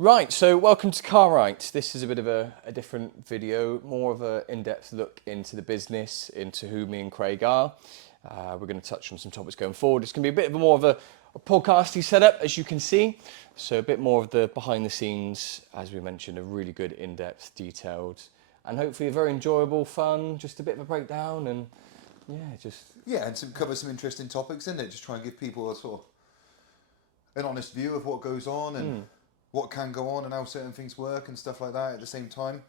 Right, so welcome to Carite. This is a bit of a different video, more of an in-depth look into the business, into who me and Craig are. We're going to touch on some topics going forward. It's going to be a bit more of a podcasty setup, as you can see. So a bit more of the behind the scenes, as we mentioned, a really good in-depth, detailed, and hopefully a very enjoyable, fun, just a bit of a breakdown and and cover some interesting topics, isn't it? Just try and give people a sort of an honest view of what goes on and what can go on and how certain things work and stuff like that at the same time.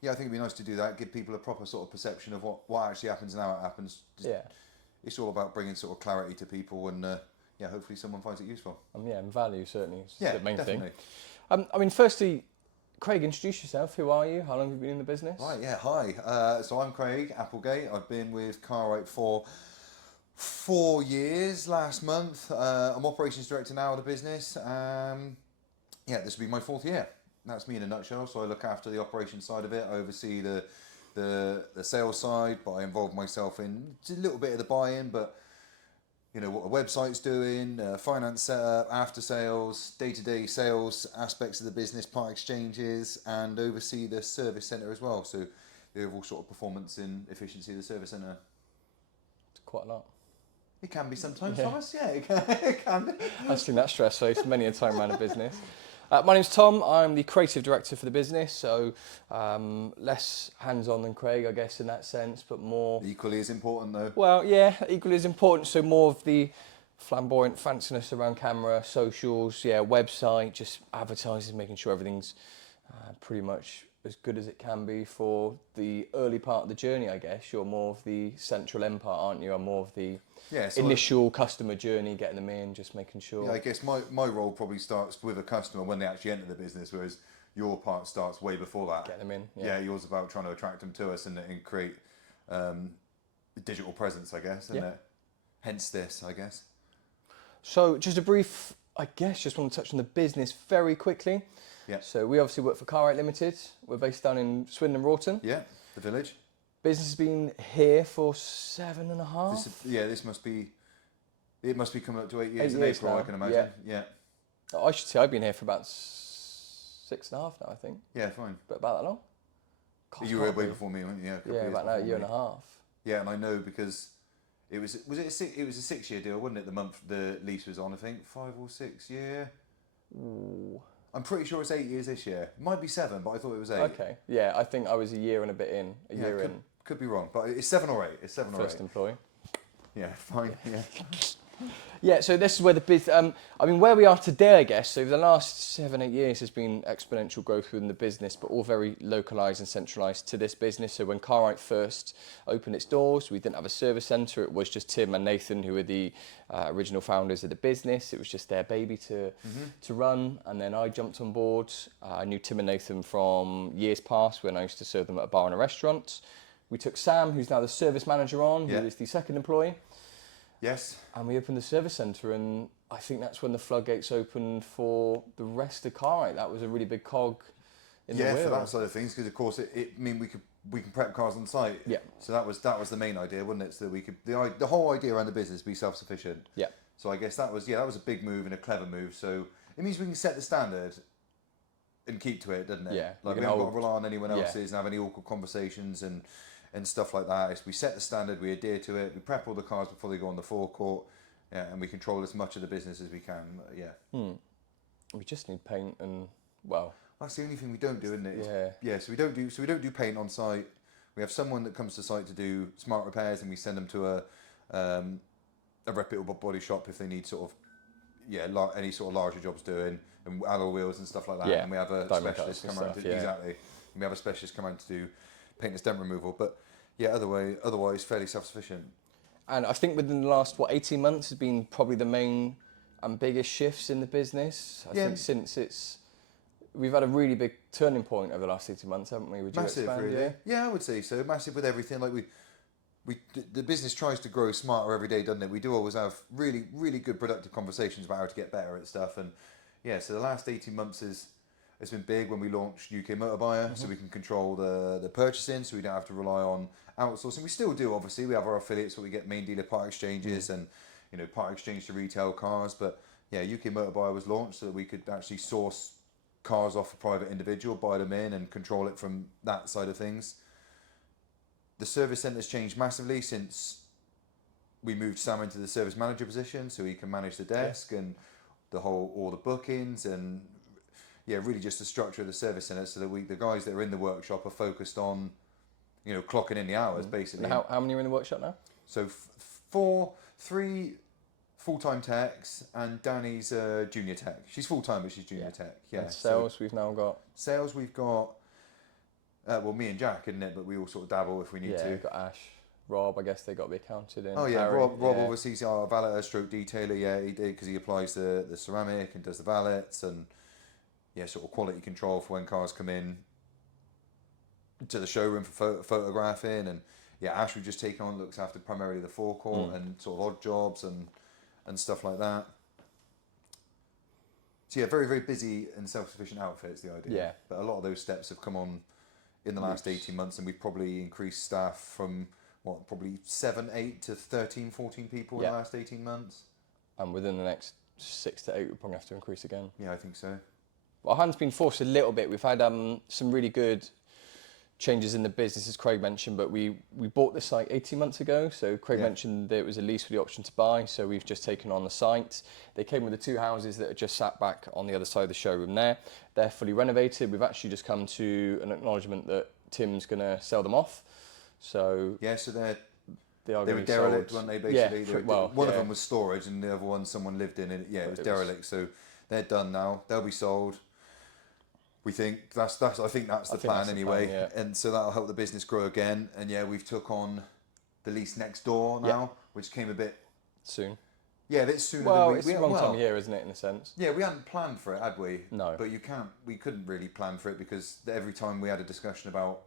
Yeah, I think it'd be nice to do that, give people a proper sort of perception of what actually happens and how it happens. It's all about bringing sort of clarity to people and hopefully someone finds it useful. And value certainly is the main definitely. thing. Firstly, Craig, introduce yourself. Who are you? How long have you been in the business? Right, yeah, hi. So I'm Craig Applegate. I've been with Carite for 4 years last month. I'm operations director now of the business. This will be my 4th year. That's me in a nutshell. So I look after the operations side of it. I oversee the sales side, but I involve myself in a little bit of the buy-in, but you know what the website's doing, finance setup, after sales, day-to-day sales aspects of the business, part exchanges, and oversee the service centre as well. So the overall sort of performance and efficiency of the service centre. It's quite a lot. It can be sometimes, Thomas. Yeah, it can be. I've seen that stress face many a time around a business. My name's Tom. I'm the creative director for the business, so less hands-on than Craig, I guess, in that sense, but more... Equally as important, though. Well, yeah, equally as important, so more of the flamboyant fanciness around camera, socials, website, just advertising, making sure everything's pretty much as good as it can be for the early part of the journey, I guess. You're more of the central end part, aren't you? I'm more of the initial customer journey, getting them in, just making sure. Yeah, I guess my role probably starts with a customer when they actually enter the business, whereas your part starts way before that. Get them in. Yeah, yours about trying to attract them to us and create a digital presence, I guess, isn't it? Hence this, I guess. So just a brief, just want to touch on the business very quickly. Yeah. So we obviously work for Carite Limited. We're based down in Swindon and Wroughton. Yeah, the village. Business has been here for 7.5. It must be coming up to 8 years 8 in years April, now. I can imagine. Yeah. I should say I've been here for about 6.5 now, I think. Yeah, fine. But about that long. You were way before me, weren't you? Yeah, about a year and a half. Yeah, and I know because it was a 6-year deal, wasn't it? The month the lease was on, I think 5 or 6 year. Ooh. I'm pretty sure it's 8 years this year. It might be 7, but I thought it was 8. Okay. Yeah, I think I was a year and a bit in. Could be wrong, but it's 7 or 8. It's 7 or 8. First employee. Yeah, fine. Yeah. Yeah, so this is where where we are today, I guess, so over the last 7-8 years has been exponential growth within the business, but all very localised and centralised to this business. So when Carite first opened its doors, we didn't have a service centre. It was just Tim and Nathan, who were the original founders of the business. It was just their baby to run, and then I jumped on board. I knew Tim and Nathan from years past when I used to serve them at a bar and a restaurant. We took Sam, who's now the service manager on, who is the second employee. Yes. And we opened the service centre, and I think that's when the floodgates opened for the rest of Carite. That was a really big cog in the wheel. Yeah, for that side of things, because of course we can prep cars on site. Yeah. So that was the main idea, wasn't it? So that we could the whole idea around the business be self-sufficient. Yeah. So I guess that was a big move and a clever move. So it means we can set the standard and keep to it, doesn't it? Yeah. Like we haven't got to rely on anyone else's and have any awkward conversations and stuff like that. We set the standard, we adhere to it, we prep all the cars before they go on the forecourt, and we control as much of the business as we can. We just need paint and that's the only thing we don't do, isn't it? Yeah. So we don't do paint on site. We have someone that comes to site to do smart repairs, and we send them to a reputable body shop if they need any sort of larger jobs doing, and alloy wheels and stuff like that. Yeah. And we have a specialist come around exactly. And we have a specialist come around to do paint and stent removal, but otherwise fairly self-sufficient. And I think within the last 18 months has been probably the main and biggest shifts in the business. I think since we've had a really big turning point over the last 18 months, haven't we? Would you Massive, expand? really. Yeah, I would say so. Massive with everything. Like the business tries to grow smarter every day, doesn't it? We do always have really, really good productive conversations about how to get better at stuff. And so the last 18 months it's been big when we launched UK Motor Buyer, so we can control the purchasing, so we don't have to rely on outsourcing. We still do, obviously. We have our affiliates where we get main dealer part exchanges and part exchange to retail cars. But UK Motor Buyer was launched so that we could actually source cars off a private individual, buy them in and control it from that side of things. The service centre's changed massively since we moved Sam into the service manager position, so he can manage the desk and all the bookings, and really just the structure of the service centre, so that the guys that are in the workshop are focused on, clocking in the hours basically. And how many are in the workshop now? So 3 full-time techs, and Danny's a junior tech. She's full-time, but she's junior tech. Yeah. And sales, we've now got. Sales, we've got. Me and Jack, isn't it? But we all sort of dabble if we need to. Yeah, we've got Ash, Rob. I guess they got to be accounted in. Oh yeah, Harry, Rob obviously is our valeter stroke detailer. Yeah, he did, because he applies the ceramic and does the valets, and sort of quality control for when cars come in to the showroom for photographing. And Ash we've just taken on, looks after primarily the forecourt and sort of odd jobs and stuff like that. So very, very busy and self-sufficient outfit is the idea. Yeah. But a lot of those steps have come on in the last 18 months, and we've probably increased staff from probably 7, 8 to 13, 14 people in the last 18 months. And within the next 6 to 8, we'll probably have to increase again. Yeah, I think so. Our hand's been forced a little bit. We've had some really good changes in the business, as Craig mentioned, but we bought the site 18 months ago. So Craig mentioned that it was a lease with the option to buy, so we've just taken on the site. They came with the 2 houses that are just sat back on the other side of the showroom there. They're fully renovated. We've actually just come to an acknowledgement that Tim's going to sell them off. So so they were going to be derelict, sold. weren't they? Basically, one of yeah. them was storage, and the other one someone lived in it. Yeah, it was derelict. So they're done now. They'll be sold. We think I think that's the plan anyway, and so that'll help the business grow again. And we've took on the lease next door now, which came a bit soon. Yeah, a bit sooner. Well, than it's the wrong time of year, isn't it, in a sense? Yeah, we hadn't planned for it, had we? No. But we couldn't really plan for it, because every time we had a discussion about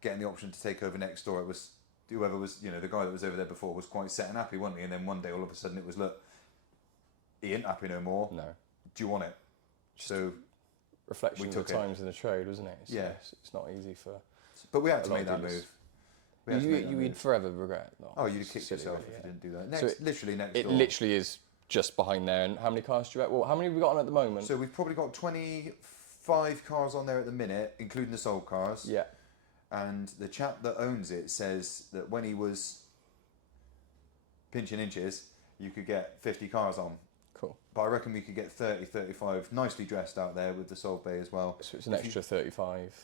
getting the option to take over next door, it was whoever was, the guy that was over there before was quite set and happy, wasn't he? And then one day, all of a sudden, it was, look, he ain't happy no more. No. Do you want it? So reflection of the times in the trade, wasn't it? It's not easy for. But we had to make that move. You'd forever regret. Oh, you'd kick yourself if you didn't do that. Literally next door. It literally is just behind there. And how many cars do you have? Well, how many have we got on at the moment? So we've probably got 25 cars on there at the minute, including the sold cars. Yeah. And the chap that owns it says that when he was pinching inches, you could get 50 cars on. Cool. But I reckon we could get 30, 35 nicely dressed out there with the sold bay as well. So it's an extra 35.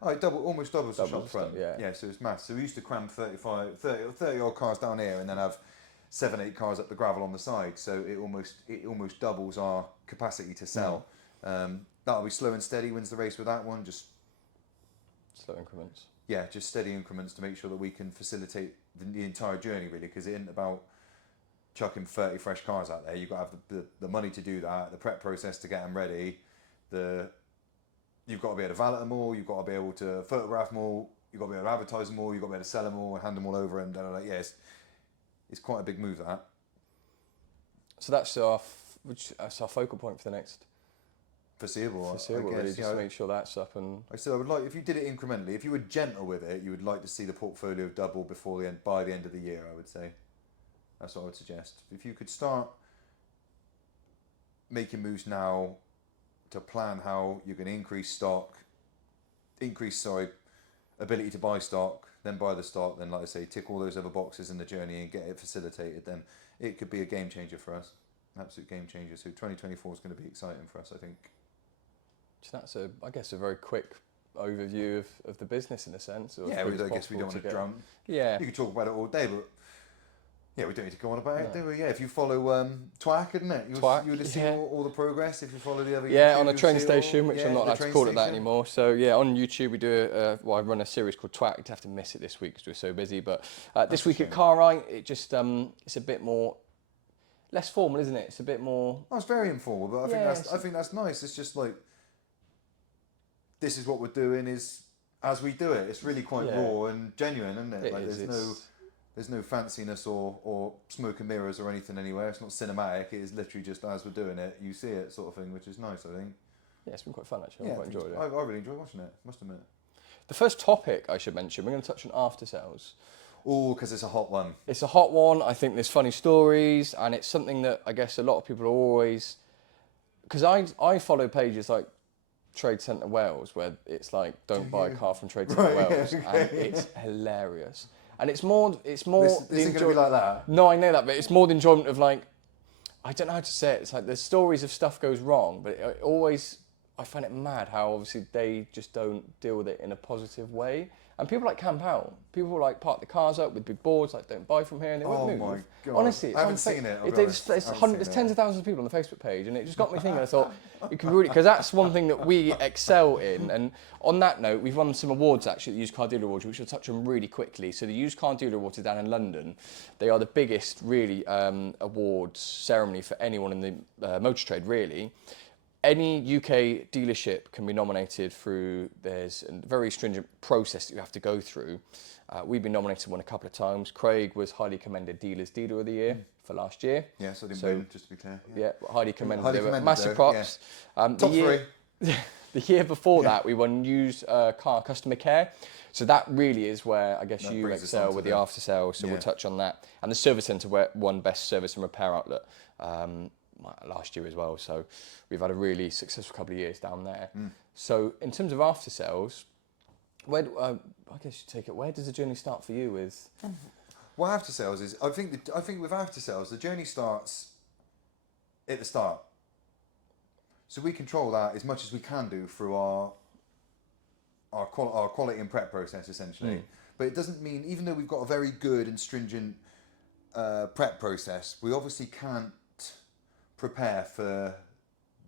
Oh, it almost doubles the shop front. Yeah, so it's mass. So we used to cram 30 odd cars down here, and then have 7, 8 cars up the gravel on the side. So it almost doubles our capacity to sell. That'll be slow and steady. Wins the race with that one. Just slow increments. Yeah, just steady increments to make sure that we can facilitate the entire journey, really, because it isn't about chucking 30 fresh cars out there. You've got to have the money to do that, the prep process to get them ready, you've got to be able to valet them all, you've got to be able to photograph them all, you've got to be able to advertise them all, you've got to be able to sell them all and hand them all over, and it's quite a big move, that. So that's our focal point for the next foreseeable, I guess, really, just to make sure that's up. And I said I would like, if you did it incrementally, if you were gentle with it, you would like to see the portfolio double by the end of the year, I would say. That's what I would suggest. If you could start making moves now to plan how you're going to increase ability to buy stock, then buy the stock, then, like I say, tick all those other boxes in the journey and get it facilitated, then it could be a game changer for us. An absolute game changer. So 2024 is going to be exciting for us, I think. So that's a very quick overview of the business, in a sense. I guess we don't want to drum. Yeah. You could talk about it all day, but yeah, we don't need to go on about it, do we? Yeah, if you follow Twack, isn't it? You would have seen all the progress if you follow the other YouTube, on a train station, which I'm not allowed to call it that anymore. So yeah, on YouTube we do I run a series called Twack. You'd have to miss it this week because we're so busy. But this week at Carite, it just it's a bit more less formal, isn't it? It's a bit more. Oh, it's very informal, but I think that's nice. It's just like, this is what we're doing is as we do it. It's really quite raw and genuine, isn't it? There's no fanciness or smoke and mirrors or anything anywhere. It's not cinematic. It is literally just as we're doing it, you see it, sort of thing, which is nice, I think. Yeah, it's been quite fun, actually. I quite enjoyed it. I really enjoyed watching it, must admit. The first topic I should mention, we're going to touch on after sales. Oh, because it's a hot one. It's a hot one. I think there's funny stories, and it's something that I guess a lot of people are always... Because I follow pages like Trade Centre Wales, where it's like, don't buy a car from Trade Centre Right, Wales, okay. and it's hilarious. And it's more This the isn't going to be like that. No, I know that, but it's more the enjoyment of like, I don't know how to say it. It's like the stories of stuff goes wrong, but it always, I find it mad how obviously they just don't deal with it in a positive way. And people like camp out. People like park the cars up with big boards, like don't buy from here, and they won't Oh move. my God. Honestly, it's I haven't on seen it, I'll be They honest. there's, I haven't hundreds, seen there's it. tens of thousands of people on the Facebook page, and it just got me thinking. I thought you can really, because that's one thing that we excel in. And on that note, we've won some awards actually, the Used Car Dealer Awards, which we'll touch on really quickly. So the Used Car Dealer Awards are down in London. They are the biggest really awards ceremony for anyone in the motor trade really. Any UK dealership can be nominated through, there's a very stringent process that you have to go through. We've been nominated one a couple of times. Craig was highly commended Dealer's Dealer of the Year for last year. Yes, I didn't win, just to be clear. Yeah, highly commended. Highly They were commended, massive though, props. Top the year before that, we won Used Car Customer Care. So that really is where I guess That you brings us excel on to with the the- after sales. So we'll touch on that. And the Service Centre won Best Service and Repair Outlet last year as well. So we've had a really successful couple of years down there. So in terms of after sales, where I guess you take it. Where does the journey start for you with? Well, after sales is, I think with after sales, the journey starts at the start. So we control that as much as we can do through our quality and prep process, essentially. But it doesn't mean, even though we've got a very good and stringent prep process, we obviously can't prepare for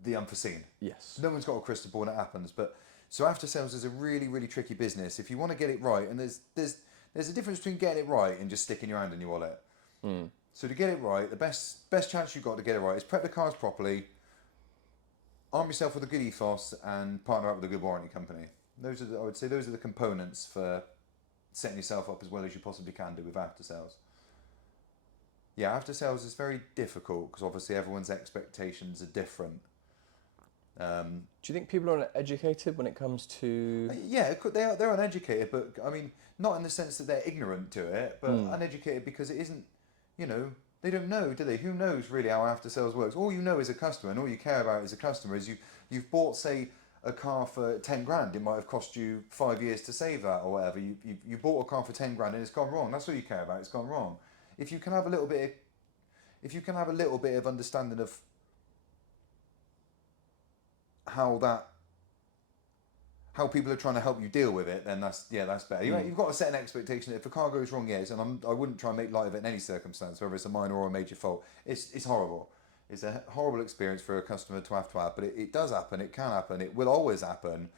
the unforeseen. Yes. No one's got a crystal ball and it happens. But so after sales is a really, really tricky business. If you want to get it right, and there's a difference between getting it right and just sticking your hand in your wallet. So to get it right, the best chance you've got to get it right is prep the cars properly, arm yourself with a good ethos, and partner up with a good warranty company. I would say those are the components for setting yourself up as well as you possibly can do with after sales. Yeah, after sales is very difficult because obviously everyone's expectations are different. Do you think people are uneducated when it comes to? Yeah, they're uneducated, but I mean, not in the sense that they're ignorant to it, but uneducated because it isn't, they don't know, do they? Who knows really how after sales works? All you know as a customer, and all you care about as a customer is you've bought, say, a car for 10 grand. It might have cost you 5 years to save that or whatever. You bought a car for 10 grand and it's gone wrong. That's all you care about. It's gone wrong. If you can have a little bit of understanding of how people are trying to help you deal with it, then that's better. You've got to set an expectation that if a car goes wrong, and I wouldn't try and make light of it in any circumstance, whether it's a minor or a major fault. It's horrible. It's a horrible experience for a customer to have, but it does happen. It can happen. It will always happen.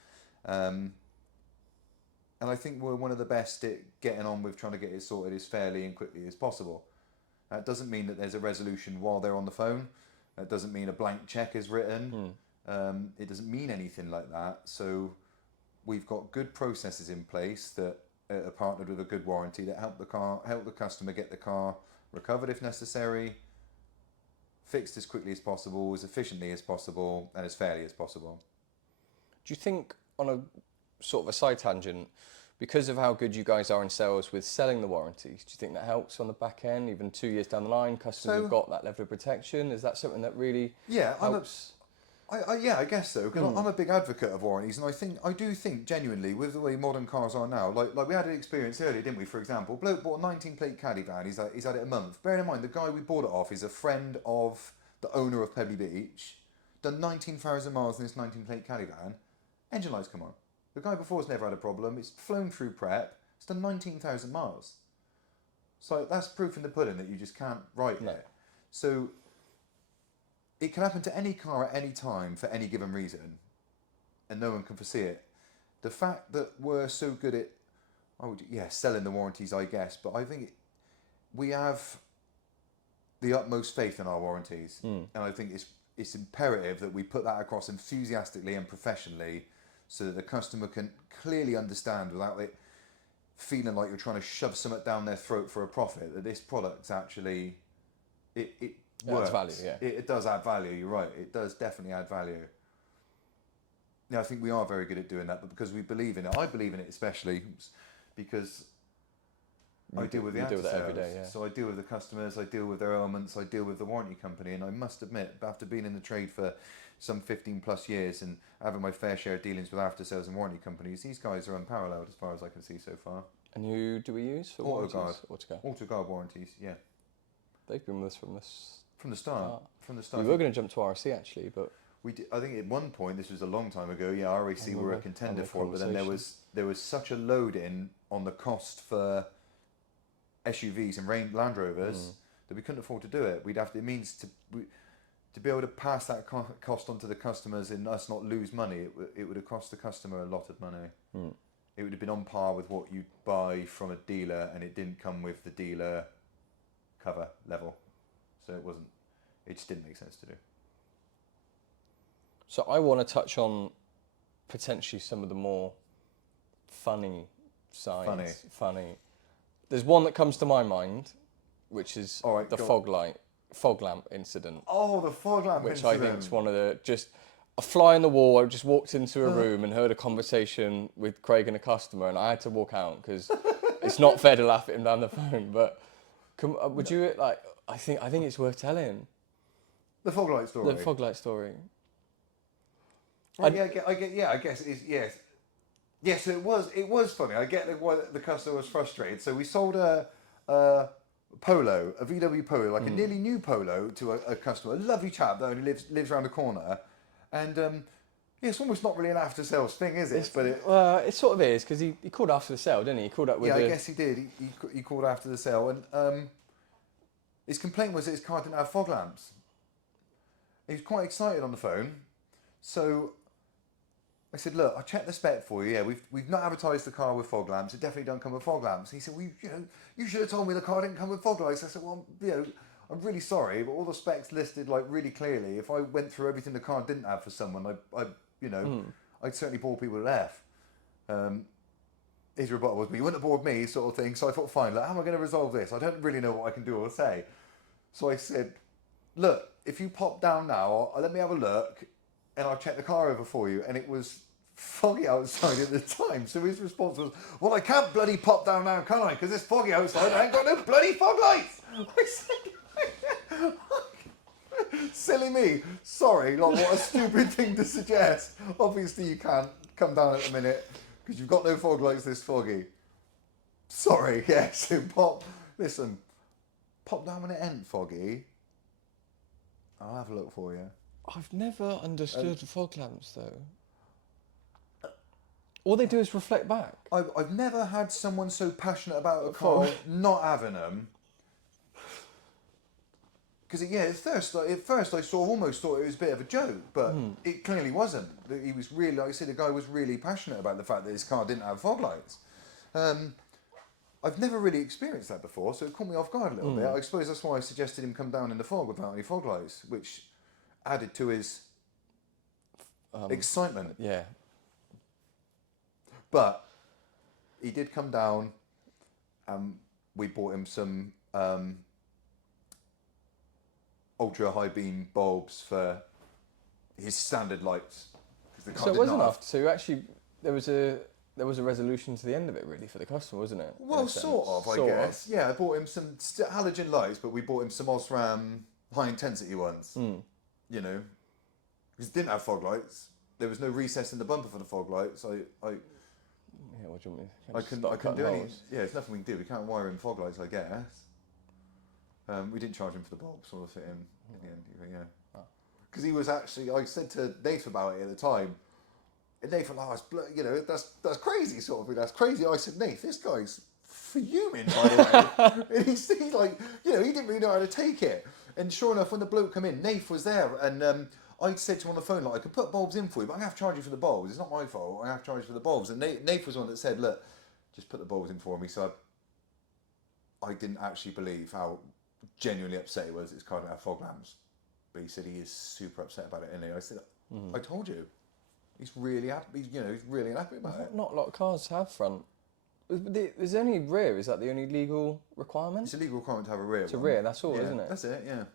And I think we're one of the best at getting on with trying to get it sorted as fairly and quickly as possible. That doesn't mean that there's a resolution while they're on the phone. That doesn't mean a blank check is written. It doesn't mean anything like that. So we've got good processes in place that are partnered with a good warranty that help the customer get the car recovered if necessary, fixed as quickly as possible, as efficiently as possible, and as fairly as possible. Do you think, on a sort of a side tangent, because of how good you guys are in sales with selling the warranties, do you think that helps on the back end, even 2 years down the line, customers have got that level of protection? Is that something that really helps? I guess so, because I'm a big advocate of warranties, and I do think genuinely, with the way modern cars are now, like we had an experience earlier, didn't we? For example, bloke bought a 19-plate caddy van. He's had it a month. Bearing in mind, the guy we bought it off is a friend of the owner of Pebbley Beach. Done 19,000 miles in this 19-plate caddy van. Engine lights come on. The guy before's never had a problem. It's flown through prep. It's done 19,000 miles. So that's proof in the pudding that you just can't write it. So it can happen to any car at any time for any given reason, and no one can foresee it. The fact that we're so good at, selling the warranties, I guess, but I think we have the utmost faith in our warranties, and I think it's imperative that we put that across enthusiastically and professionally, so that the customer can clearly understand without it feeling like you're trying to shove something down their throat for a profit, that this product's actually it works. Adds value, It does add value, you're right. It does definitely add value. Yeah, I think we are very good at doing that, but because we believe in it. I believe in it especially because I deal with the after sales. Every day, yeah. So I deal with the customers, I deal with their ailments, I deal with the warranty company, and I must admit, after being in the trade for some 15 plus years and having my fair share of dealings with after sales and warranty companies, these guys are unparalleled as far as I can see so far. And who do we use for warranties? AutoGuard. AutoGuard warranties, yeah. They've been with us from the start. From the start. We were going to jump to RC actually, but we did, I think at one point, this was a long time ago, yeah, RAC were a contender for it, but then there was such a load in on the cost for SUVs and Land Rovers that we couldn't afford to do it. It means to be able to pass that cost on to the customers and us not lose money, it would have cost the customer a lot of money. It would have been on par with what you buy from a dealer, and it didn't come with the dealer cover level, so it just didn't make sense to do. So I want to touch on potentially some of the more funny sides. Funny. There's one that comes to my mind, which is the fog lamp incident. Oh, the fog lamp incident. Which I think is one of the, just a fly in the wall. I just walked into a room and heard a conversation with Craig and a customer, and I had to walk out because it's not fair to laugh at him down the phone. But would you like? I think it's worth telling. The fog light story. The fog light story. Right, I guess it is. Yes, it was funny. I get why the customer was frustrated. So we sold a Polo, a VW Polo, like a nearly new Polo, to a customer, a lovely chap that only lives around the corner, and it's almost not really an after sales thing, is it? It sort of is, because he called after the sale, didn't he? He called up with I guess he did. He called after the sale, and his complaint was that his car didn't have fog lamps. He was quite excited on the phone, so I said, "Look, I checked the spec for you. Yeah, we've not advertised the car with fog lamps. It definitely don't come with fog lamps." He said, "Well, you should have told me the car didn't come with fog lights." I said, "Well, I'm really sorry, but all the specs listed like really clearly. If I went through everything the car didn't have for someone, I'd certainly bore people to death." His rebuttal was, "But you wouldn't have bored me," sort of thing. So I thought, fine, how am I going to resolve this? I don't really know what I can do or say. So I said, "Look, if you pop down now, let me have a look, and I'll check the car over for you." And it was foggy outside at the time. So his response was, "Well, I can't bloody pop down now, can I? Because it's foggy outside. I ain't got no bloody fog lights." I said, "Silly me. Sorry, like what a stupid thing to suggest. Obviously you can't come down at the minute because you've got no fog lights this foggy. Sorry, yes." Pop down when it ain't foggy. I'll have a look for you. I've never understood fog lamps though. All they do is reflect back. I've never had someone so passionate about a car not having them. Because at first I almost thought it was a bit of a joke, but it clearly wasn't. He was really, like I said, the guy was really passionate about the fact that his car didn't have fog lights. I've never really experienced that before, so it caught me off guard a little bit. I suppose that's why I suggested him come down in the fog without any fog lights, which added to his excitement. Yeah. But he did come down, and we bought him some ultra high beam bulbs for his standard lights. So it wasn't after. So actually, there was a resolution to the end of it, really, for the customer, wasn't it? Well, sort of, I guess. Yeah, I bought him some halogen lights, but we bought him some Osram high intensity ones. You know, because it didn't have fog lights. There was no recess in the bumper for the fog lights. Yeah, what do you want me? I couldn't do any. Yeah, there's nothing we can do. We can't wire in fog lights, I guess. We didn't charge him for the bulbs or fit him in the end. Yeah, because he was actually. I said to Nathan about it at the time, and Nathan, that's crazy, sort of thing. That's crazy. I said, "Nathan, this guy's fuming, by the way." And he's like, he didn't really know how to take it. And sure enough, when the bloke come in, Nathan was there, and I said to him on the phone, like, "I could put bulbs in for you, but I'm going to have to charge you for the bulbs. It's not my fault. I have to charge you for the bulbs." And Nathan was the one that said, "Look, just put the bulbs in for me." So I didn't actually believe how genuinely upset he was. His car didn't have fog lamps. But he said he is super upset about it, isn't he? I said, "I told you." He's really happy. He's really happy about it. Not a lot of cars have front. There's only rear. Is that the only legal requirement? It's a legal requirement to have a rear. It's a rear. That's all, isn't it? That's it. Yeah.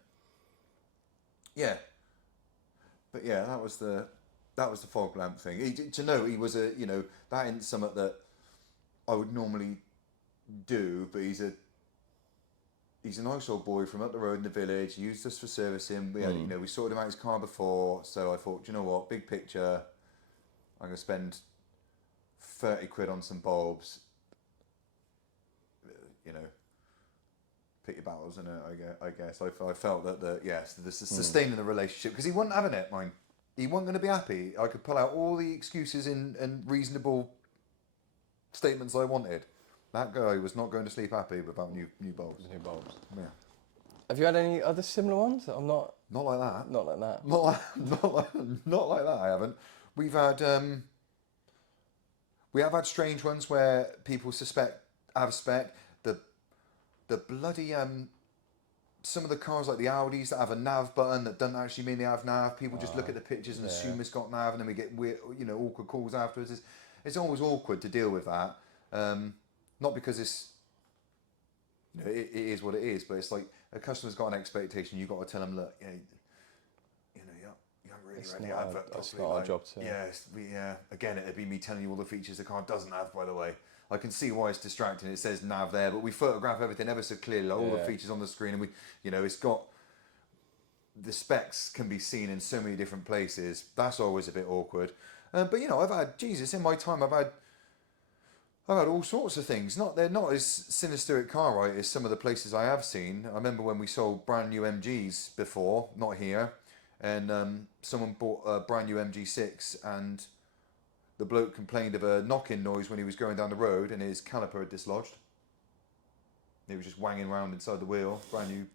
Yeah. But yeah, that was the fog lamp thing. He was that ain't something that I would normally do, but he's a he's a nice old boy from up the road in the village. He used us for servicing. We had, we sorted him out his car before. So I thought, do you know what? Big picture. I'm gonna spend 30 quid on some bulbs. You know, pick your battles, and I guess I felt that the sustaining the relationship, because he wasn't having it, mind. He wasn't going to be happy. I could pull out all the excuses and reasonable statements I wanted. That guy was not going to sleep happy without new bulbs. New bulbs. Yeah. Have you had any other similar ones? I'm not. Not like that. Not like that. Not like that. I haven't. We've had we have had strange ones where people have spec the bloody some of the cars, like the Audis that have a nav button that doesn't actually mean they have nav. People just look at the pictures and assume it's got nav, and then we get weird, awkward calls afterwards. It's always awkward to deal with that. Not because it's it is what it is, but it's like a customer's got an expectation. You've got to tell them, look, you haven't really read the advert properly. It's not our job to. Yeah. Again, it'd be me telling you all the features the car doesn't have. By the way, I can see why it's distracting. It says nav there, but we photograph everything ever so clearly, like all the features on the screen, and we, it's got the specs can be seen in so many different places. That's always a bit awkward. But I've had in my time, I've had all sorts of things. They're not as sinister at Carite as some of the places I have seen. I remember when we sold brand new MGs before, not here, and someone bought a brand new MG6, and the bloke complained of a knocking noise when he was going down the road, and his caliper had dislodged. It was just wanging around inside the wheel, brand new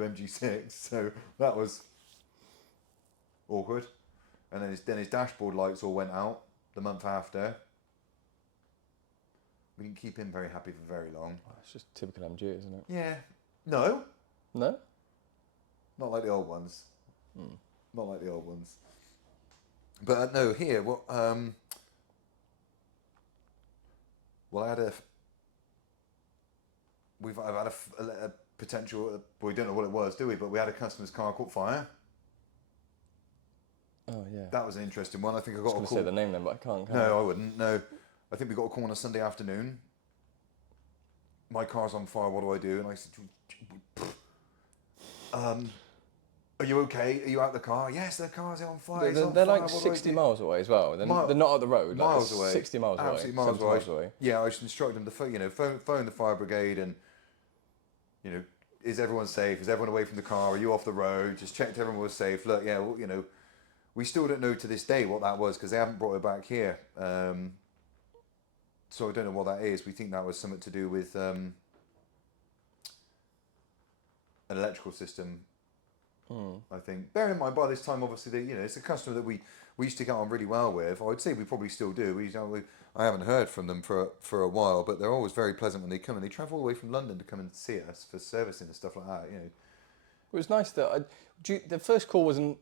MG6. So that was awkward. And then his dashboard lights all went out the month after. We didn't keep him very happy for very long. It's just typical MG, isn't it? Yeah. No. No? Not like the old ones. Not like the old ones. But no, here, what? Well, I've had a potential. We don't know what it was, do we? But we had a customer's car caught fire. Oh yeah. That was an interesting one. I think I got I was a going to call. say the name then, but I can't. No, I wouldn't. No, I think we got a call on a Sunday afternoon. My car's on fire. What do I do? And I said, are you okay? Are you out the car? Yes, the car's on fire. They're like 60 miles away as well. They're not at the road. Miles away. 60 miles away. Absolutely miles away. Yeah, I just instructed them to phone the fire brigade, and is everyone safe? Is everyone away from the car? Are you off the road? Just checked everyone was safe. Look, yeah, well, we still don't know to this day what that was because they haven't brought it back here. So I don't know what that is. We think that was something to do with an electrical system. I think. Bear in mind, by this time, obviously, it's a customer that we used to get on really well with. I'd say we probably still do. I haven't heard from them for a while, but they're always very pleasant when they come, and they travel all the way from London to come and see us for servicing and stuff like that. It was nice that the first call wasn't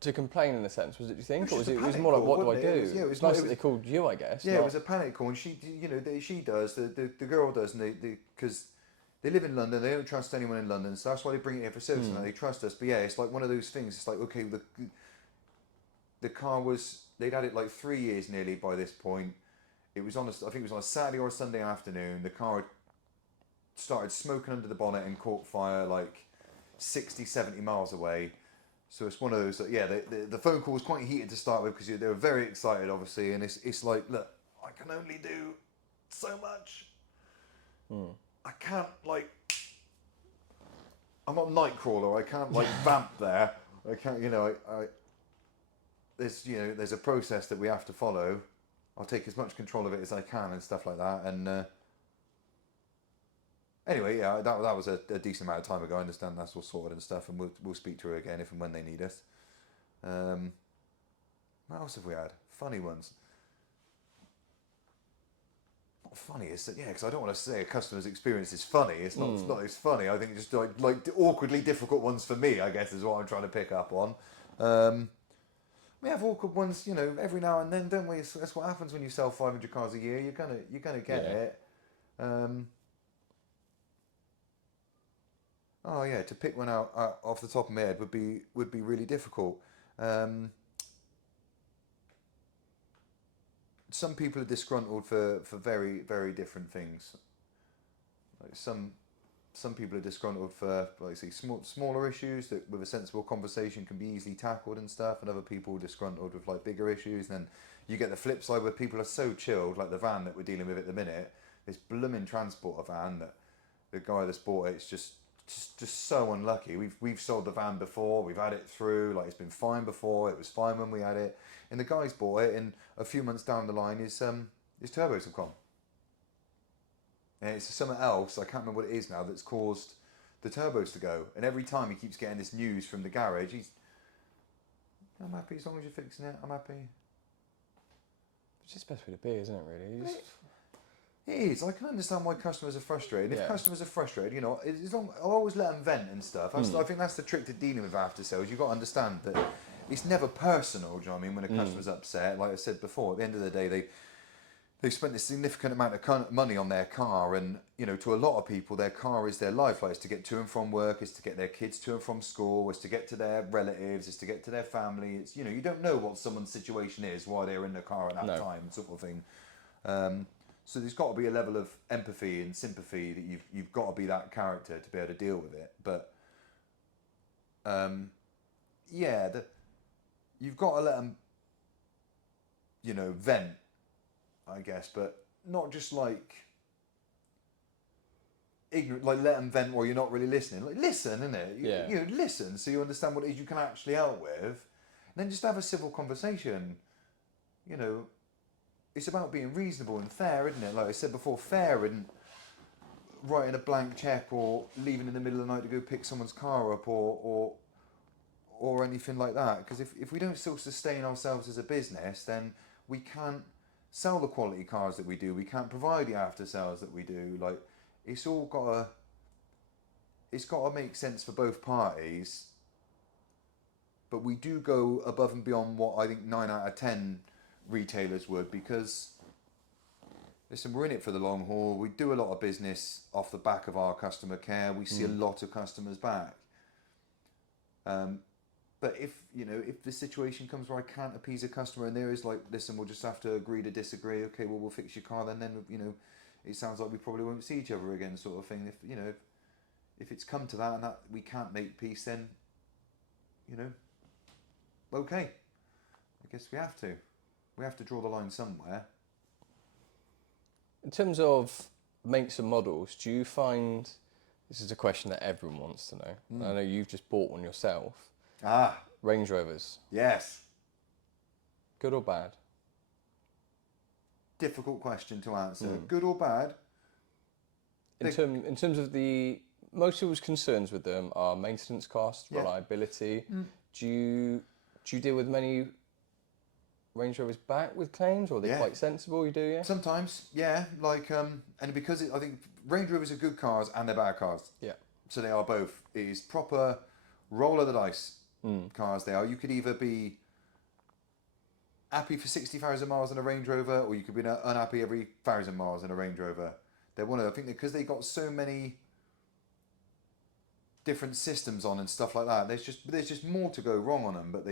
to complain in a sense, was it? Do you think, or was it was more like, what do I do? Yeah, it was nice that they called you, I guess. Yeah, it was a panic call, and she does, the girl does, and because they live in London, they don't trust anyone in London, so that's why they bring it here for service, and they trust us. But yeah, it's like one of those things. It's like, okay, the car they'd had it like 3 years nearly by this point. It was I think it was on a Saturday or a Sunday afternoon. The car had started smoking under the bonnet and caught fire like 60, 70 miles away. So it's one of those that, the phone call was quite heated to start with because they were very excited, obviously, and it's like, look, I can only do so much. I can't, I'm not Nightcrawler. I can't vamp there. I can't, there's a process that we have to follow. I'll take as much control of it as I can and stuff like that. And anyway, yeah, that was a decent amount of time ago. I understand that's all sorted and stuff, and we'll speak to her again if and when they need us. What else have we had? Funny ones. Not funny, is it? Yeah, because I don't want to say a customer's experience is funny. It's not. It's not. It's funny. I think just like awkwardly difficult ones for me, I guess, is what I'm trying to pick up on. We have awkward ones, every now and then, don't we? That's what happens when you sell 500 cars a year. You're gonna get it. Oh yeah, to pick one out off the top of my head would be really difficult. Some people are disgruntled for very, very different things. Like some some people are disgruntled for, like I say, smaller issues that with a sensible conversation can be easily tackled and stuff, and other people are disgruntled with like bigger issues. And then you get the flip side where people are so chilled, like the van that we're dealing with at the minute, this blooming transporter van that the guy that's bought it's just so unlucky. We've sold the van before, we've had it through, like it's been fine before, it was fine when we had it, and the guy's bought it, and a few months down the line his turbos have gone. And it's something else, I can't remember what it is now, that's caused the turbos to go. And every time he keeps getting this news from the garage, I'm happy as long as you're fixing it, I'm happy. It's just the best way to be, isn't it, really? It is. I can understand why customers are frustrated. If Yeah. customers are frustrated, you know, as long I'll always let them vent and stuff. I think that's the trick to dealing with after sales. You've got to understand that it's never personal. Do you know what I mean? When a customer's upset, like I said before, at the end of the day, they've spent a significant amount of money on their car, and you know, to a lot of people, their car is their life. Like, it's to get to and from work, it's to get their kids to and from school, it's to get to their relatives, it's to get to their family. It's, you know, you don't know what someone's situation is while they're in the car at that time, sort of thing. So there's got to be a level of empathy and sympathy that you've got to be that character to be able to deal with it. But you've got to let them, you know, vent, I guess, but not just like ignorant, like let them vent while you're not really listening. Like, listen, innit? You know, listen so you understand what it is you can actually help with, and then just have a civil conversation. You know, it's about being reasonable and fair, isn't it? Like I said before, fair and writing a blank check or leaving in the middle of the night to go pick someone's car up or anything like that. Because if we don't still sustain ourselves as a business, then we can't sell the quality cars that we do. We can't provide the after sales that we do. Like, it's got to make sense for both parties. But we do go above and beyond what I think 9 out of 10 retailers would, because listen, we're in it for the long haul. We do a lot of business off the back of our customer care. We see a lot of customers back. But if the situation comes where I can't appease a customer and there is like, listen, we'll just have to agree to disagree. Okay, well, we'll fix your car then you know, it sounds like we probably won't see each other again, sort of thing. If you know, if it's come to that and that we can't make peace, then you know, okay, I guess we have to. We have to draw the line somewhere. In terms of makes and models, do you find, this is a question that everyone wants to know, I know you've just bought one yourself, Range Rovers, Yes. good or bad? Difficult question to answer. Good or bad? In terms of the, most people's concerns with them are maintenance costs, reliability. Do you deal with many Range Rovers back with claims, or are they quite sensible? You do, yeah? Sometimes, yeah. Like, and because I think Range Rovers are good cars and they're bad cars. Yeah. So they are both. It is proper roll of the dice cars they are. You could either be happy for 60,000 miles in a Range Rover, or you could be unhappy every 1,000 miles in a Range Rover. They're one of, I think, because they got so many different systems on and stuff like that. There's just more to go wrong on them, but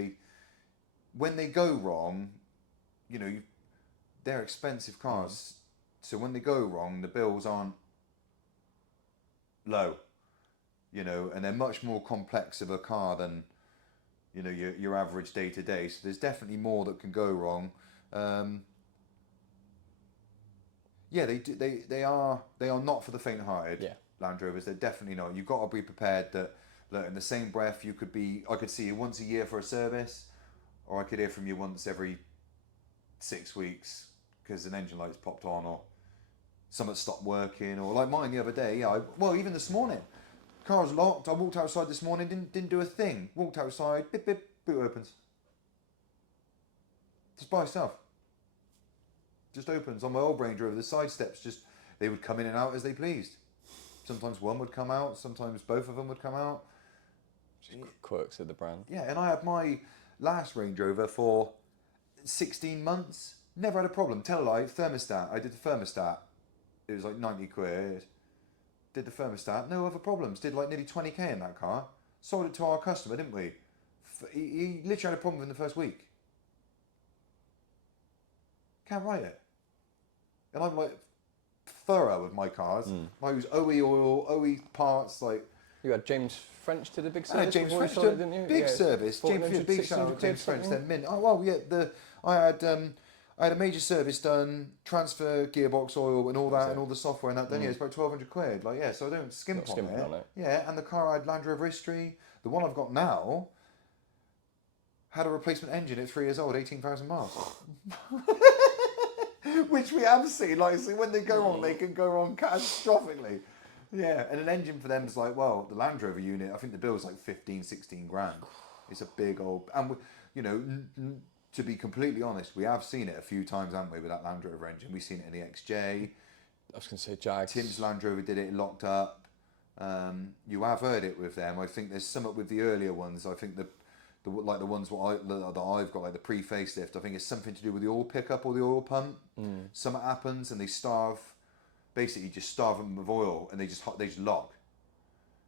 when they go wrong, you know, they're expensive cars. So when they go wrong, the bills aren't low, you know, and they're much more complex of a car than, you know, your average day to day. So there's definitely more that can go wrong. They are not for the faint-hearted. Yeah. Land Rovers, they're definitely not. You've got to be prepared that in the same breath I could see you once a year for a service, or I could hear from you once every 6 weeks because an engine light's popped on, or something stopped working, or like mine the other day. Even this morning, car's locked. I walked outside this morning, didn't do a thing. Walked outside, bip bip, boot opens. Just by itself. Just opens. On my old Range Rover, the side steps they would come in and out as they pleased. Sometimes one would come out, sometimes both of them would come out. Just quirks of the brand. Yeah, and I had my last Range Rover for 16 months. Never had a problem. Tell a lie, thermostat. I did the thermostat. It was like 90 quid. Did the thermostat. No other problems. Did like nearly 20k in that car. Sold it to our customer, didn't we? He literally had a problem within the first week. Can't write it. And I'm like thorough with my cars. I use OE oil, OE parts, like. You had James French to the big I had service. James before you French sold it, to didn't you? big Yeah, service. James, 400, big shout out to 600 James French. something. Then mint. Oh well, yeah. I had a major service done, transfer gearbox oil and all that, and all the software and that. Then yeah, it's about 1,200 quid. Like yeah, so I don't skimp on it. Yeah, and the car I had Land Rover history. The one I've got now had a replacement engine at 3 years old, 18,000 miles. Which we have seen. Like, so when they go wrong, they can go wrong catastrophically. Yeah, and an engine for them is like, well, the Land Rover unit, I think the bill's like 15, 16 grand. It's a big old, and you know, to be completely honest, we have seen it a few times, haven't we, with that Land Rover engine? We've seen it in the XJ. I was going to say Jags. Tim's Land Rover did it locked up. You have heard it with them. I think there's some with the earlier ones. I think the like the ones that I've got, like the pre-facelift, I think it's something to do with the oil pickup or the oil pump. Something happens and they basically just starve them of oil, and they just lock.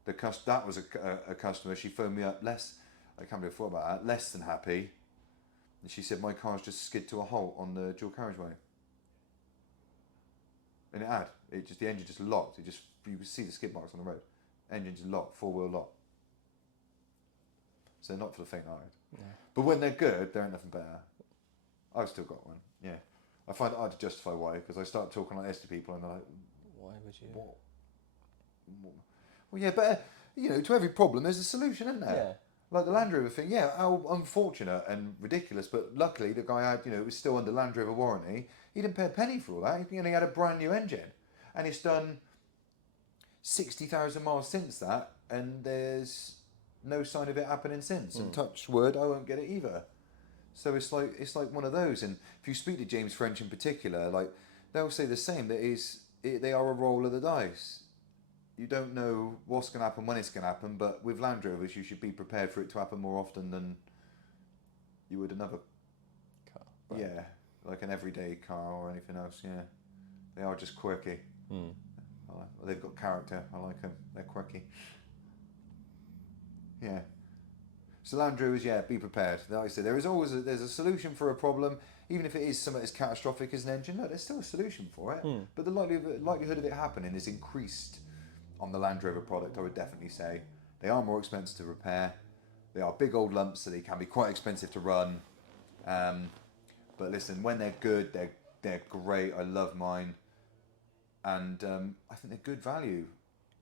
That was a customer. She phoned me up I can't believe I forgot about that. Less than happy, and she said my car's just skid to a halt on the dual carriageway, and the engine just locked. You could see the skid marks on the road. Engine just locked, 4-wheel lock. So they're not for the faint-hearted. Yeah. But when they're good, there ain't nothing better. I've still got one. Yeah. I find it hard to justify why, because I start talking like this to people and they're like, why would you? What? Well, yeah, but, you know, to every problem, there's a solution, isn't there? Yeah. Like the Land Rover thing, yeah, how unfortunate and ridiculous, but luckily the guy had, it was still under Land Rover warranty. He didn't pay a penny for all that. He only had a brand new engine. And it's done 60,000 miles since that, and there's no sign of it happening since. And touch wood, I won't get it either. So it's like one of those. And if you speak to James French in particular, like they'll say the same. They are a roll of the dice. You don't know what's going to happen when it's going to happen. But with Land Rovers, you should be prepared for it to happen more often than you would another car. Right. Yeah, like an everyday car or anything else. Yeah, they are just quirky. They've got character. I like them. They're quirky. Yeah. So Land Rovers, yeah, be prepared. Like I said, there's a solution for a problem, even if it is something as catastrophic as an engine. No, there's still a solution for it. But the likelihood of it happening is increased on the Land Rover product, I would definitely say. They are more expensive to repair. They are big old lumps, so they can be quite expensive to run. But listen, when they're good, they're great. I love mine. And I think they're good value.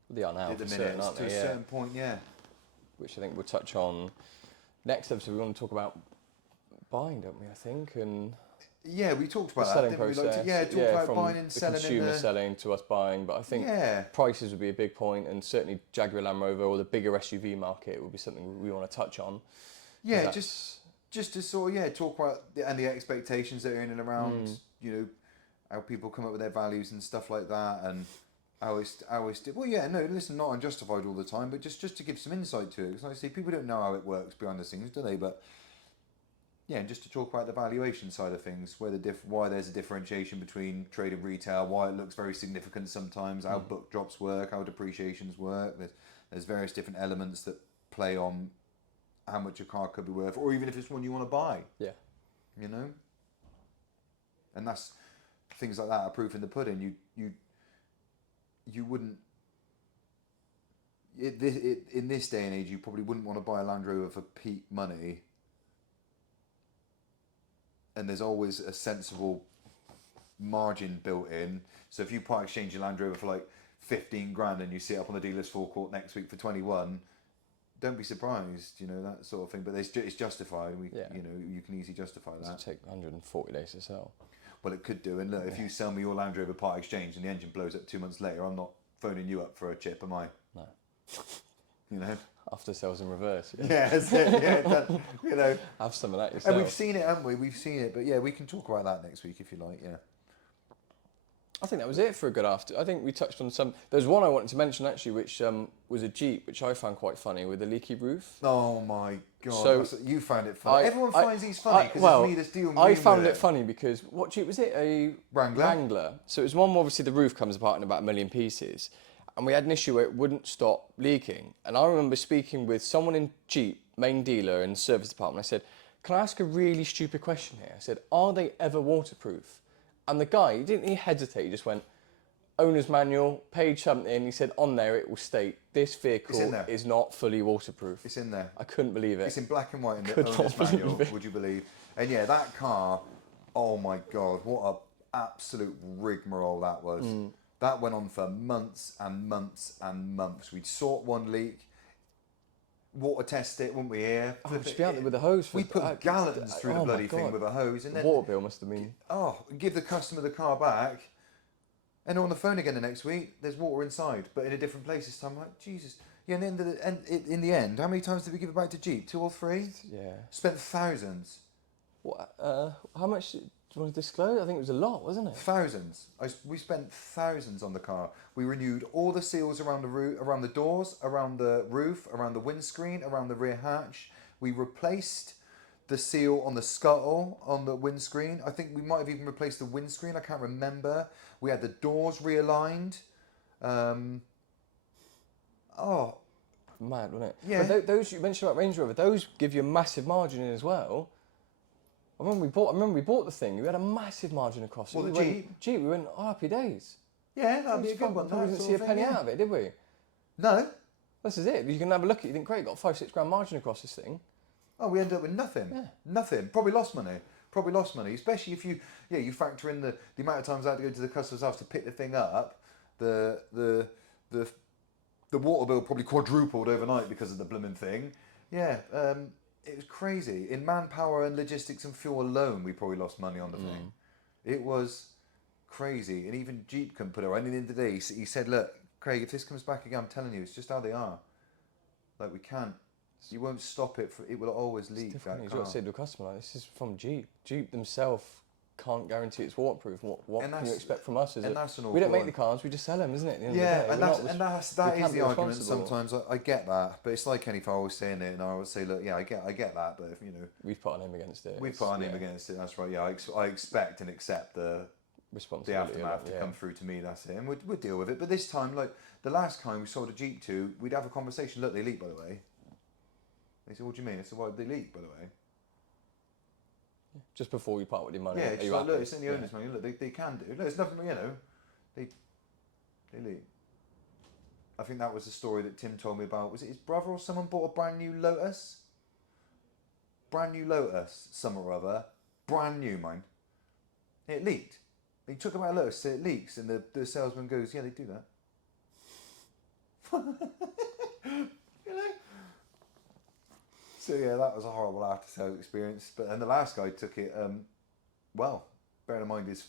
They are now, at the for minute, certain, aren't to they? a certain point, yeah. Which I think we'll touch on next episode. We want to talk about buying, don't we? I think, and yeah, we talked about the that. selling Didn't process. We? Talked about from buying and the selling. Consumer selling to us buying, but I think prices would be a big point, and certainly Jaguar Land Rover or the bigger SUV market would be something we want to touch on. Yeah, just to sort of talk about the expectations that are in and around. You know, how people come up with their values and stuff like that, and how it's well, yeah, no, listen, not unjustified all the time, but just to give some insight to it, because like I say, people don't know how it works behind the scenes, do they? But yeah, just to talk about the valuation side of things, why there's a differentiation between trade and retail, why it looks very significant sometimes, how book drops work, how depreciations work. There's various different elements that play on how much a car could be worth, or even if it's one you want to buy. Yeah, you know, and that's things like that are proof in the pudding. You wouldn't, in this day and age, you probably wouldn't want to buy a Land Rover for peak money. And there's always a sensible margin built in. So if you part exchange your Land Rover for like 15 grand and you see it up on the dealer's forecourt next week for 21, don't be surprised, you know, that sort of thing. But it's justified. You know, you can easily justify that. It'll take 140 days to sell. Well, it could do. And look, if you sell me your Land Rover part exchange and the engine blows up 2 months later, I'm not phoning you up for a chip, am I? No. You know? After sales in reverse. Yeah, that's it. Yeah, you know. Have some of that yourself. And we've seen it, haven't we? We've seen it. But yeah, we can talk about that next week if you like, yeah. I think that was it for a good after. I think we touched on some. There's one I wanted to mention actually, which was a Jeep, which I found quite funny with a leaky roof. Oh my God! So you found it funny. Everyone finds these funny because it's me that's dealing with it. I found it funny because what Jeep was it? A Wrangler. So it was one where obviously the roof comes apart in about 1 million pieces, and we had an issue where it wouldn't stop leaking. And I remember speaking with someone in Jeep, main dealer in the service department. I said, "Can I ask a really stupid question here?" I said, "Are they ever waterproof?" And the guy, he didn't hesitate, he just went, owner's manual, page something. He said on there it will state this vehicle there. is not fully waterproof. It's in there. I couldn't believe it. It's in black and white in the Could owner's not believe manual, it. would you believe? And yeah, that car, oh my God, what a absolute rigmarole that was. That went on for months and months and months. We'd sort one leak, water test it, wouldn't we here? Oh, just be out there with a hose. We put gallons through the bloody thing with a hose. And the then, water bill must have been... give the customer the car back. And on the phone again the next week, there's water inside, but in a different place this time. I'm like, Jesus. Yeah, and then in the end, how many times did we give it back to Jeep? 2 or 3? Yeah. Spent thousands. What? How much do you want to disclose? I think it was a lot, wasn't it? Thousands. We spent thousands on the car. We renewed all the seals around the around the doors, around the roof, around the windscreen, around the rear hatch. We replaced the seal on the scuttle on the windscreen. I think we might have even replaced the windscreen. I can't remember. We had the doors realigned. Mad, wasn't it? Yeah. But those you mentioned about Range Rover, those give you a massive margin in as well. I remember we bought the thing. We had a massive margin across it. Well, the Jeep? Jeep, we went, happy days. Yeah, that'd be a good one. We didn't see a penny out of it, did we? No. This is it. You can have a look at it. You think, great, got 5-6 grand margin across this thing. Oh, we ended up with nothing. Yeah. Nothing. Probably lost money. Especially if you factor in the amount of times I had to go to the customer's house to pick the thing up. The water bill probably quadrupled overnight because of the blooming thing. Yeah, it was crazy. In manpower and logistics and fuel alone, we probably lost money on the thing. It was crazy. And even Jeep couldn't put it right. And in the day, he said, look, Craig, if this comes back again, I'm telling you, it's just how they are. Like, we can't. You won't stop it. It will always leak. You've got to say to a customer, like, this is from Jeep. Jeep themselves can't guarantee it's waterproof. What can you expect from us? We don't make the cars, we just sell them, isn't it? At the end of the day. That is the argument. Sometimes I get that, but it's like anything. I always say in it, and I always say, look, yeah, I get that, but if we've put our name against it. We've put our name against it. That's right. Yeah, I expect and accept the aftermath to come through to me. That's it, and we'll deal with it. But this time, like the last time we sold a Jeep to, we'd have a conversation. Look, they leak, by the way. They said, what do you mean? I said, well, they leak, by the way. Just before you part with your money. Yeah, just like, look, it's in the owner's manual. Look, they can do. Look, there's nothing, they leak. I think that was the story that Tim told me about. Was it his brother or someone bought a brand new Lotus? Brand new Lotus, some or other. Brand new, mind. It leaked. He took him out of Lotus, so it leaks, and the salesman goes, yeah, they do that. So yeah, that was a horrible after sales experience. But and the last guy took it well. Bearing in mind his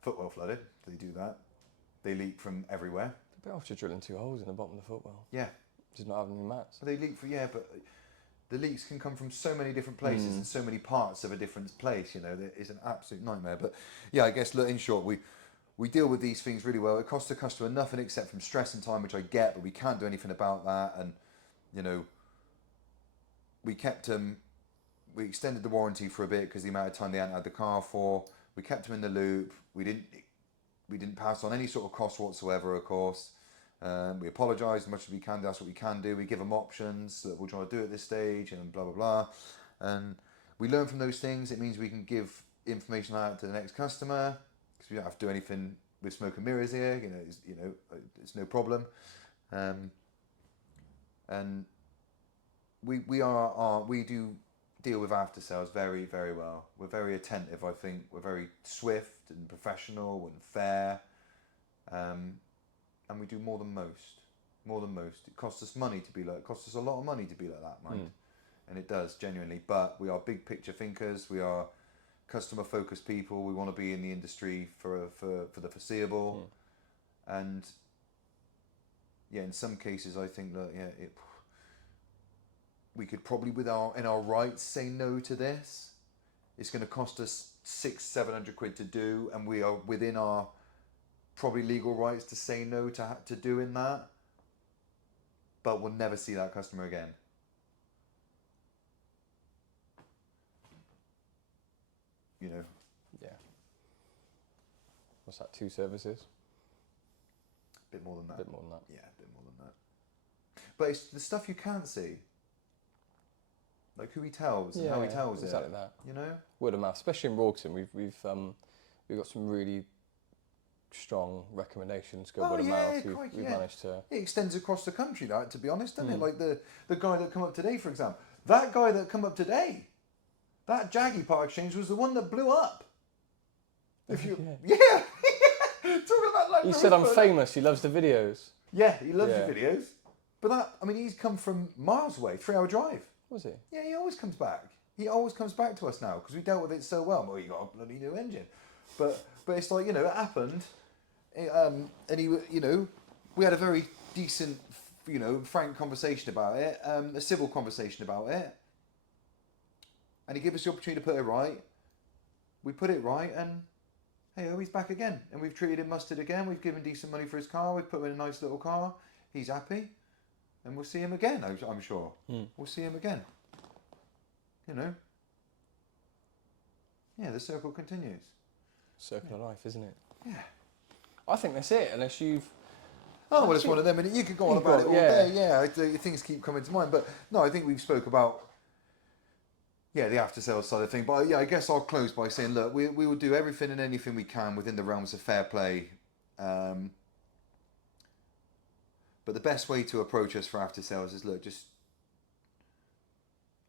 footwell flooded. They do that. They leak from everywhere. They're better off just drilling 2 holes in the bottom of the footwell. Yeah. Just not having any mats. But they leak but the leaks can come from so many different places and so many parts of a different place. It's an absolute nightmare. But yeah, I guess in short, we deal with these things really well. It costs the customer nothing except from stress and time, which I get, but we can't do anything about that. And we kept them. We extended the warranty for a bit because the amount of time they hadn't had the car for. We kept them in the loop. We didn't pass on any sort of cost whatsoever, of course. We apologise as much as we can. That's what we can do. We give them options that we're trying to do at this stage, and blah blah blah. And we learn from those things. It means we can give information out to the next customer because we don't have to do anything with smoke and mirrors here. It's no problem. And we do deal with after sales very, very well. We're very attentive, I think. We're very swift and professional and fair. And we do more than most. It costs us money to be like. It costs us a lot of money to be like that, mind. And it does, genuinely. But we are big picture thinkers. We are customer focused people. We want to be in the industry for the foreseeable. And yeah, in some cases, I think that we could probably, in our rights, say no to this. It's going to cost us 600-700 quid to do, and we are within our probably legal rights to say no to doing that. But we'll never see that customer again. Yeah. What's that? 2 services? Bit more than that. Bit more than that. Yeah, a bit more than that. But it's the stuff you can't see. Like who he tells and how he tells exactly it. That. You know? Word of mouth, especially in Rawton, we've got some really strong recommendations, go Oh word of yeah, mouth. quite, We've yeah. managed to. It extends across the country, that, to be honest, doesn't it? Like the guy that come up today, for example. That guy that come up today, that Jaggy Part Exchange was the one that blew up. If you, yeah, talking about like. He said I'm famous. He loves the videos. Yeah, he loves Yeah. your videos. But that, I mean, he's come from miles away, 3-hour drive. Was he? Yeah, he always comes back. He always comes back to us now because we dealt with it so well. Well, you got a bloody new engine, but it's like, you know, it happened, and he, you know, we had a very decent, you know, frank conversation about it, a civil conversation about it, and he gave us the opportunity to put it right. We put it right, and hey, oh, he's back again, and we've treated him mustard again. We've given decent money for his car. We've put him in a nice little car. He's happy, and we'll see him again. I'm sure. We'll see him again. You know. Yeah, the circle continues. Circle of life, isn't it? Yeah. I think that's it. Unless you've. Oh, well, it's one of them, and you could go on about it all day. Yeah, things keep coming to mind, but no, I think we've spoke about. Yeah, the after sales side of thing. But yeah, I guess I'll close by saying, look, we will do everything and anything we can within the realms of fair play. But the best way to approach us for after sales is, look, just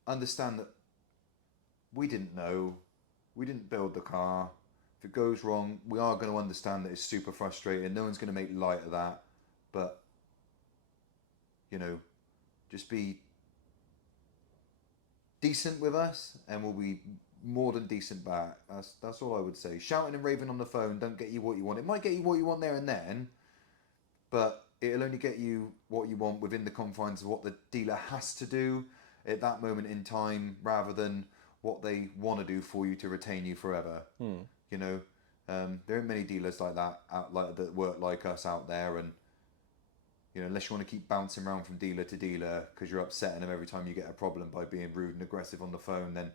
understand that we didn't know, we didn't build the car. If it goes wrong, we are going to understand that it's super frustrating. No one's going to make light of that. But, you know, just be decent with us, and we'll be more than decent back. That's all I would say. Shouting and raving on the phone don't get you what you want. It might get you what you want there and then, but it'll only get you what you want within the confines of what the dealer has to do at that moment in time, rather than what they want to do for you to retain you forever. You know, there aren't many dealers like that that work like us out there, and you know, unless you want to keep bouncing around from dealer to dealer because you're upsetting them every time you get a problem by being rude and aggressive on the phone, then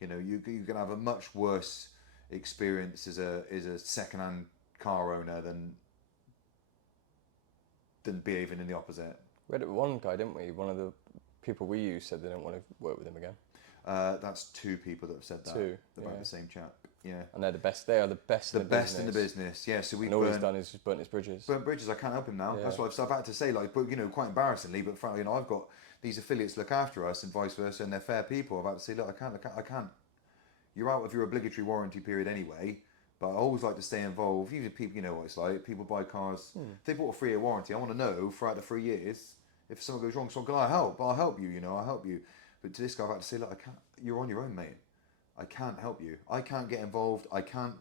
you know you're going to have a much worse experience as a second-hand car owner than behaving in the opposite. We had one guy, didn't we? One of the people we use said they don't want to work with him again. That's two people that have said that. About the same chap. Yeah. And they're the best. They are the best. The best in the business. Yeah. So we. All he's done is just burnt his bridges. Burnt bridges. I can't help him now. Yeah. That's what I've had to say. Like, but you know, quite embarrassingly, but you know, I've got these affiliates look after us and vice versa, and they're fair people. I've had to say, look, I can't. You're out of your obligatory warranty period anyway. But I always like to stay involved. Usually, people, you know what it's like. People buy cars. If they bought a 3-year warranty, I want to know throughout the 3 years if something goes wrong. So I'll help. I'll help you. You know, I'll help you. But to this guy, I've had to say, look, I can't. You're on your own, mate. I can't help you. I can't get involved. I can't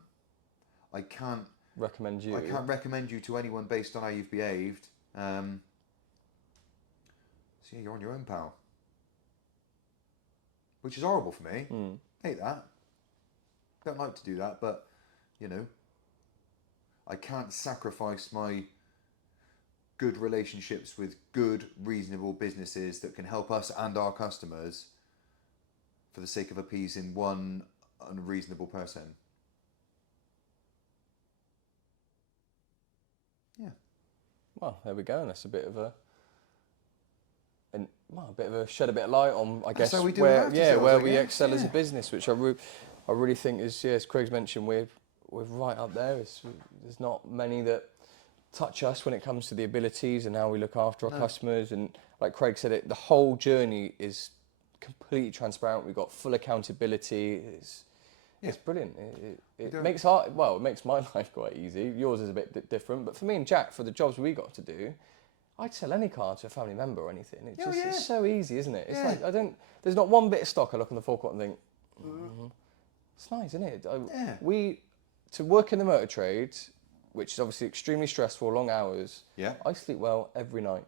recommend you. I can't recommend you to anyone based on how you've behaved. So yeah, you're on your own, pal. Which is horrible for me. Hate that. Don't like to do that, but you know, I can't sacrifice my good relationships with good, reasonable businesses that can help us and our customers for the sake of appeasing one unreasonable person. Yeah. Well, there we go. And that's a bit of shed a bit of light on, I guess, where we excel as a business, which I really think is, as Craig's mentioned, we're right up there. There's not many that touch us when it comes to the abilities and how we look after our customers. And like Craig said, the whole journey is completely transparent. We've got full accountability. It's brilliant. It makes my life quite easy. Yours is a bit different, but for me and Jack, for the jobs we got to do, I'd sell any car to a family member or anything. It's so easy, isn't it? It's like there's not one bit of stock I look on the forecourt and think, it's nice, isn't it? We to work in the motor trade, which is obviously extremely stressful, long hours. Yeah. I sleep well every night.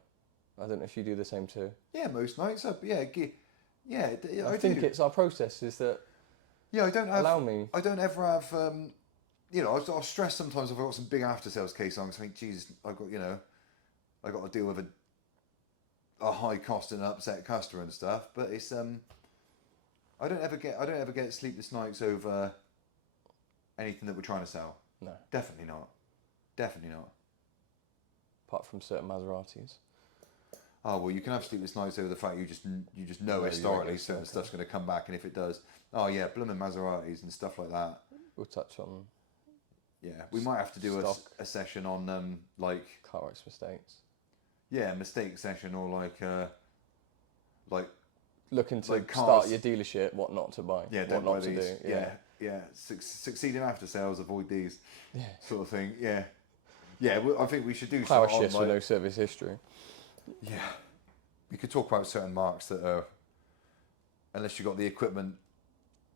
I don't know if you do the same too. Yeah, most nights. I think it's our process is that. Yeah, I don't have. Allow me. I don't ever have. You know, I'll stress sometimes if I've got some big after sales case on. I think, Jesus, I got to deal with a high cost and upset customer and stuff. But it's I don't ever get sleepless nights over anything that we're trying to sell. No, definitely not. Definitely not. Apart from certain Maseratis. Oh well, you can have sleepless nights over the fact you just know historically certain stuff's going to come back, and if it does, oh yeah, blooming Maseratis and stuff like that. We'll touch on Yeah, we might have to do Stock. a session on like Carite's mistakes. mistake session or like Looking to Like start cars. your dealership, what not to buy, yeah, what don't not buy to these. do. Yeah. Succeeding after sales, avoid these Yeah. sort of thing. Yeah, I think we should do Power sort of shifts on, with like, no service history. yeah. We could talk about certain marks that are, unless you got the equipment,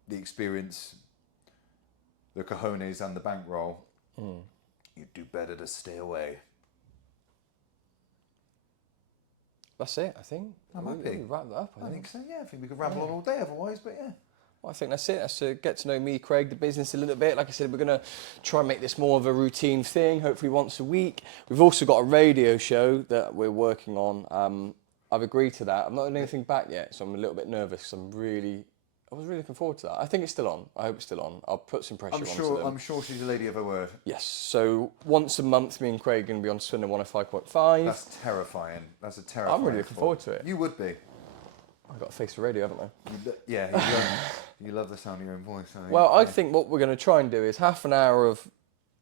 the experience, the cojones, and the bankroll, you'd do better to stay away. That's it, I think. I'm we, happy. we wrap that up, I think so. Yeah, I think we could ramble on all day otherwise, but yeah. Well, I think that's it. That's to get to know me, Craig, the business a little bit. Like I said, we're going to try and make this more of a routine thing, hopefully once a week. We've also got a radio show that we're working on. I've agreed to that. I've not done anything back yet, so I'm a little bit nervous. I was really looking forward to that. I think it's still on. I hope it's still on. I'll put some pressure onto them. I'm sure she's a lady of her word. Yes. So once a month, me and Craig are going to be on Swindon 105.5. That's terrifying. That's a terrifying. I'm really looking forward to it. You would be. I've got a face for radio, haven't I? You love the sound of your own voice. I think. Well, I think what we're going to try and do is half an hour of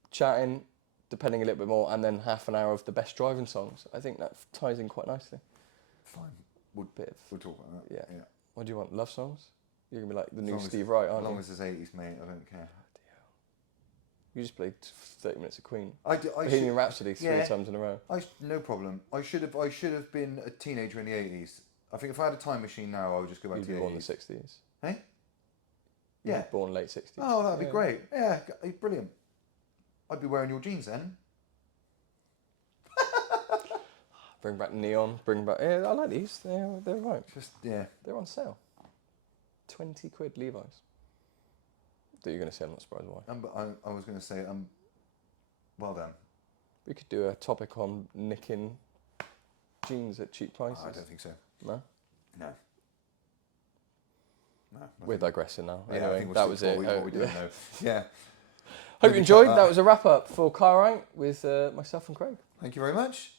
chatting, depending a little bit more, and then half an hour of the best driving songs. I think that ties in quite nicely. Fine. We'll talk about that. Yeah. What do you want? Love songs? You're going to be like the new long as- Steve Wright, As aren't long you? as it's 80s, mate, I don't care. You just played 30 minutes of Queen. I Bohemian Rhapsody three yeah. times in a row. no problem. I should have been a teenager in the 80s. I think if I had a time machine now, I would just go back You'd to be the born in 80s. the 60s. Hey? You Yeah. were born late 60s. Oh, that'd be great. Yeah, brilliant. I'd be wearing your jeans then. Bring back neon. Bring back. Yeah, I like these. They're right. Just yeah. They're on sale. 20 quid Levi's. That you're going to say. I'm not surprised why. I was going to say well done. We could do a topic on nicking jeans at cheap prices. I don't think so. No. No. We're digressing now. Yeah, I Anyway, think we'll that stick was to it. what we didn't know. Yeah. Hope you Maybe enjoyed. cut That was a wrap up for Carite with myself and Craig. Thank you very much.